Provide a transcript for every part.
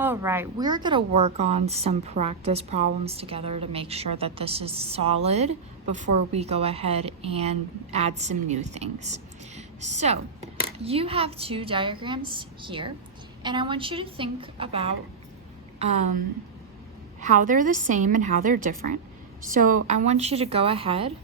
All right, we're going to work on some practice problems together to make sure that this is solid before we go ahead and add some new things. So you have two diagrams here, and I want you to think about how they're the same and how they're different. So I want you to go ahead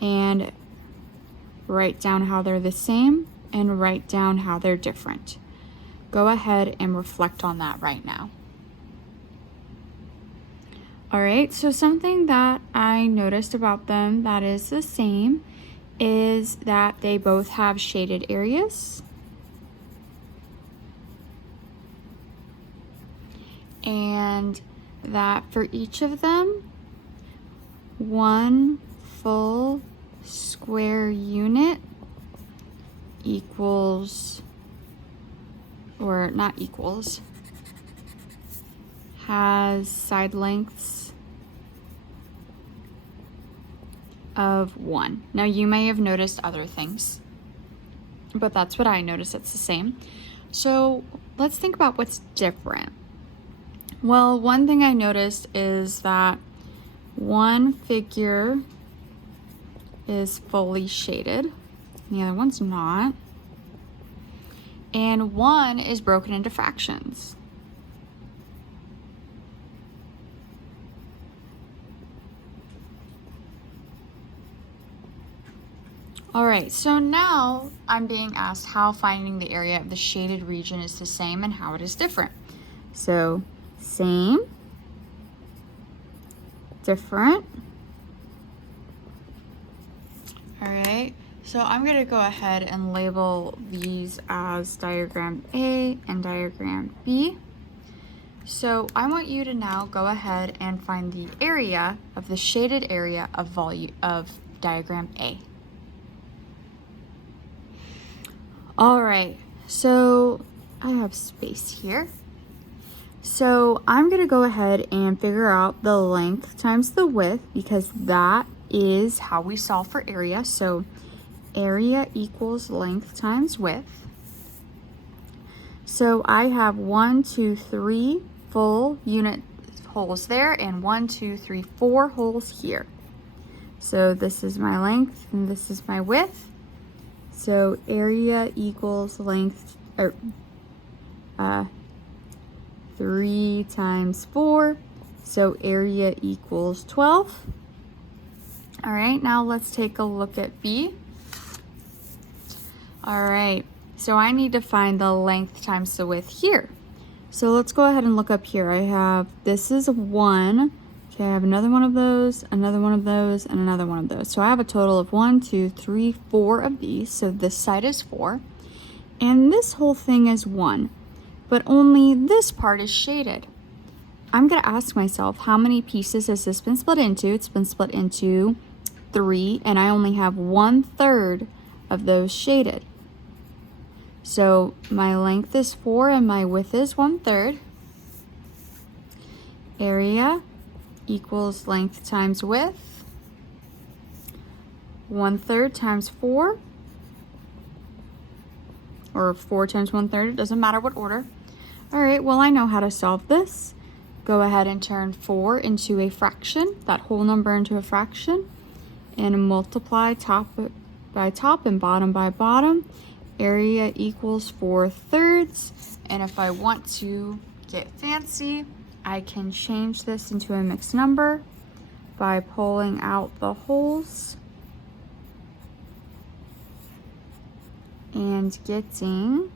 and write down how they're the same and write down how they're different. Go ahead and reflect on that right now. All right, so something that I noticed about them that is the same is that they both have shaded areas. And that for each of them, one full square unit equals, or not equals, has side lengths of 1. Now you may have noticed other things, but that's what I noticed. It's the same. So let's think about what's different. Well, one thing I noticed is that one figure is fully shaded, and the other one's not. And one is broken into fractions. All right, so now I'm being asked how finding the area of the shaded region is the same and how it is different. So same, different. All right, so I'm gonna go ahead and label these as diagram A and diagram B. So I want you to now go ahead and find the area of the shaded area of diagram A. All right, so I have space here. So I'm gonna go ahead and figure out the length times the width because that is how we solve for area. So area equals length times width. So I have 1, 2, 3 full unit holes there and 1, 2, 3, 4 holes here. So this is my length and this is my width. So area equals length, or 3 times 4. So area equals 12. All right, now let's take a look at B. All right, so I need to find the length times the width here. So let's go ahead and look up here. I have, this is 1. Okay, I have another one of those, another one of those, and another one of those. So I have a total of 1, 2, 3, 4 of these. So this side is 4. And this whole thing is 1. But only this part is shaded. I'm gonna ask myself, how many pieces has this been split into? It's been split into 3, and I only have 1/3 of those shaded. So my length is 4 and my width is 1/3. Area equals length times width. 1/3 times 4, or 4 times 1/3, it doesn't matter what order. All right, well, I know how to solve this. Go ahead and turn 4 into a fraction, that whole number into a fraction, and multiply top by top and bottom by bottom. Area equals 4/3. And if I want to get fancy, I can change this into a mixed number by pulling out the holes and getting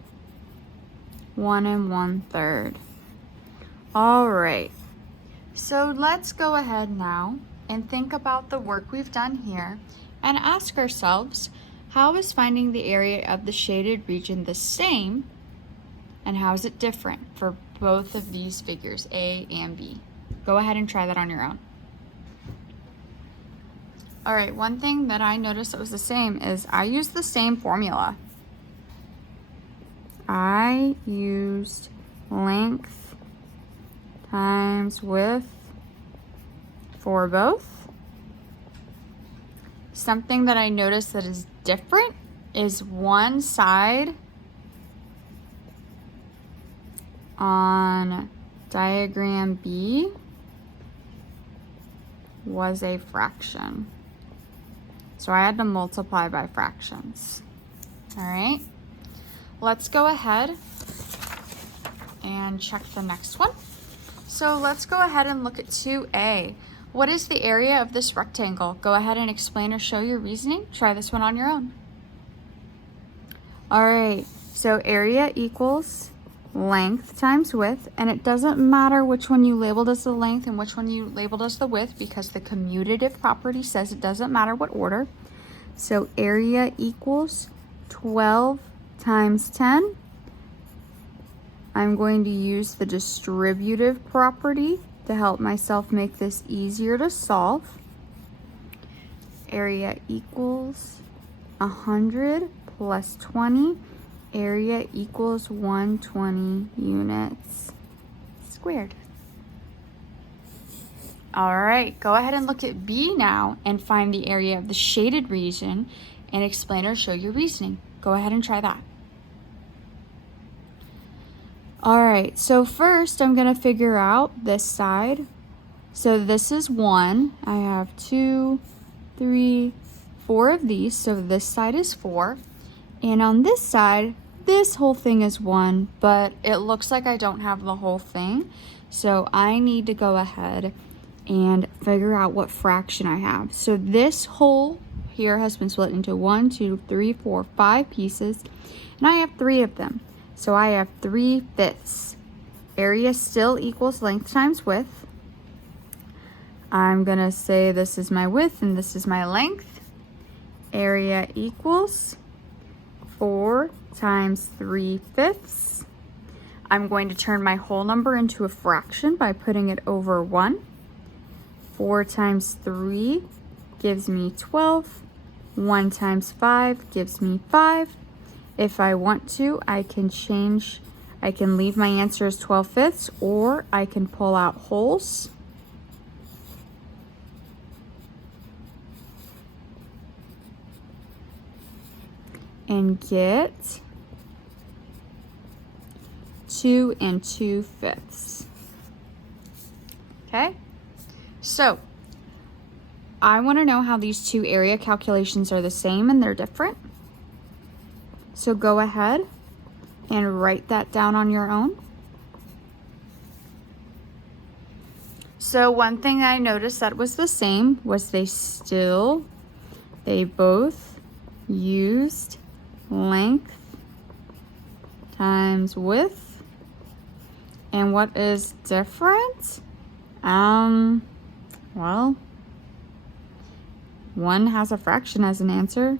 1 1/3. All right, so let's go ahead now and think about the work we've done here and ask ourselves, how is finding the area of the shaded region the same and how is it different for both of these figures, A and B? Go ahead and try that on your own. All right, one thing that I noticed that was the same is I used the same formula. I used length times width for both. Something that I noticed that is different is one side on diagram B was a fraction. So I had to multiply by fractions. All right, let's go ahead and check the next one. So let's go ahead and look at 2A. What is the area of this rectangle? Go ahead and explain or show your reasoning. Try this one on your own. All right, so area equals length times width, and it doesn't matter which one you labeled as the length and which one you labeled as the width because the commutative property says it doesn't matter what order. So area equals 12 times 10. I'm going to use the distributive property to help myself make this easier to solve. Area equals 100 plus 20. Area equals 120 units squared. All right, go ahead and look at B now and find the area of the shaded region and explain or show your reasoning. Go ahead and try that. All right, so first I'm gonna figure out this side. So this is 1. I have 2, 3, 4 of these, so this side is 4. And on this side, this whole thing is 1, but it looks like I don't have the whole thing. So I need to go ahead and figure out what fraction I have. So this whole here has been split into 1, 2, 3, 4, 5 pieces, and I have 3 of them. So I have 3/5. Area still equals length times width. I'm gonna say this is my width and this is my length. Area equals 4 times 3/5. I'm going to turn my whole number into a fraction by putting it over 1. 4 times 3 gives me 12. 1 times 5 gives me 5. If I want to, I can leave my answer as 12/5, or I can pull out wholes. And get 2 2/5. Okay, so I want to know how these two area calculations are the same and they're different. So go ahead and write that down on your own. So one thing I noticed that was the same was they both used length times width. And what is different? Well, one has a fraction as an answer.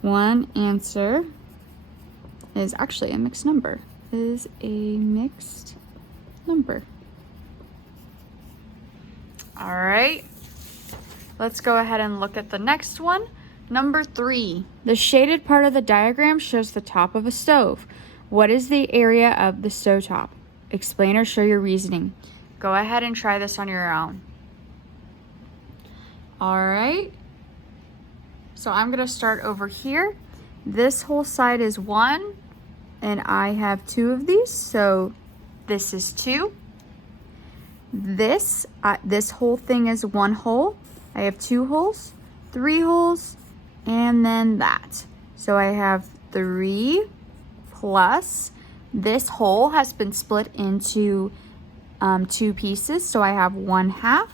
One answer is actually a mixed number. Is a mixed number. All right, let's go ahead and look at the next one. Number 3, the shaded part of the diagram shows the top of a stove. What is the area of the stovetop? Explain or show your reasoning. Go ahead and try this on your own. All right, so I'm gonna start over here. This whole side is 1, and I have 2 of these, so this is 2. This whole thing is 1 hole. I have 2 holes, 3 holes, and then that. So I have 3 plus this hole has been split into 2 pieces, so I have 1/2.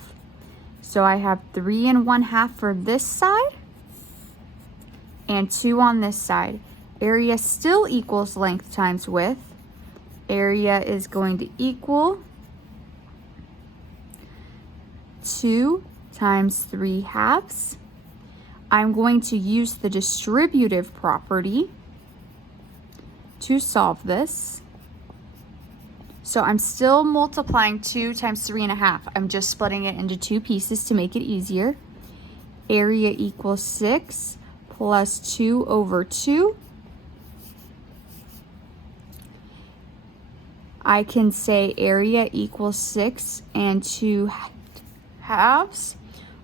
So I have 3 1/2 for this side and 2 on this side. Area still equals length times width. Area is going to equal 2 times 3/2. I'm going to use the distributive property to solve this. So I'm still multiplying 2 times 3.5. I'm just splitting it into 2 pieces to make it easier. Area equals 6 plus 2 over 2. I can say area equals 6 and 2/2,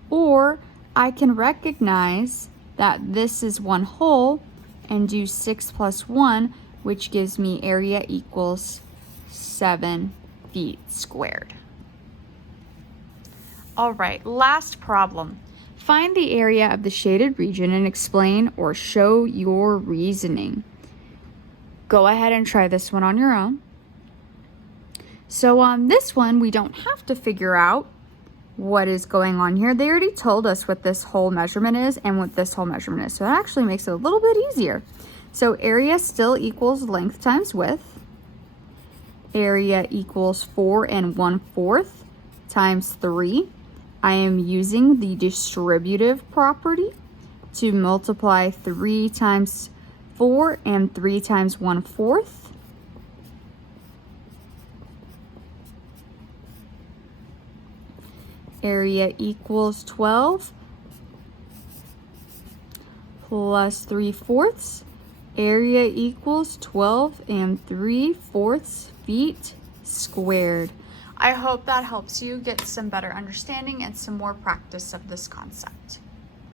or I can recognize that this is 1 whole and do 6 plus 1, which gives me area equals 7 feet squared. All right, last problem. Find the area of the shaded region and explain or show your reasoning. Go ahead and try this one on your own. So on this one, we don't have to figure out what is going on here. They already told us what this whole measurement is and what this whole measurement is. So that actually makes it a little bit easier. So area still equals length times width. Area equals 4 1/4 times 3. I am using the distributive property to multiply 3 times 4 and 3 times 1/4. Area equals 12 plus 3/4. Area equals 12 3/4 feet squared. I hope that helps you get some better understanding and some more practice of this concept.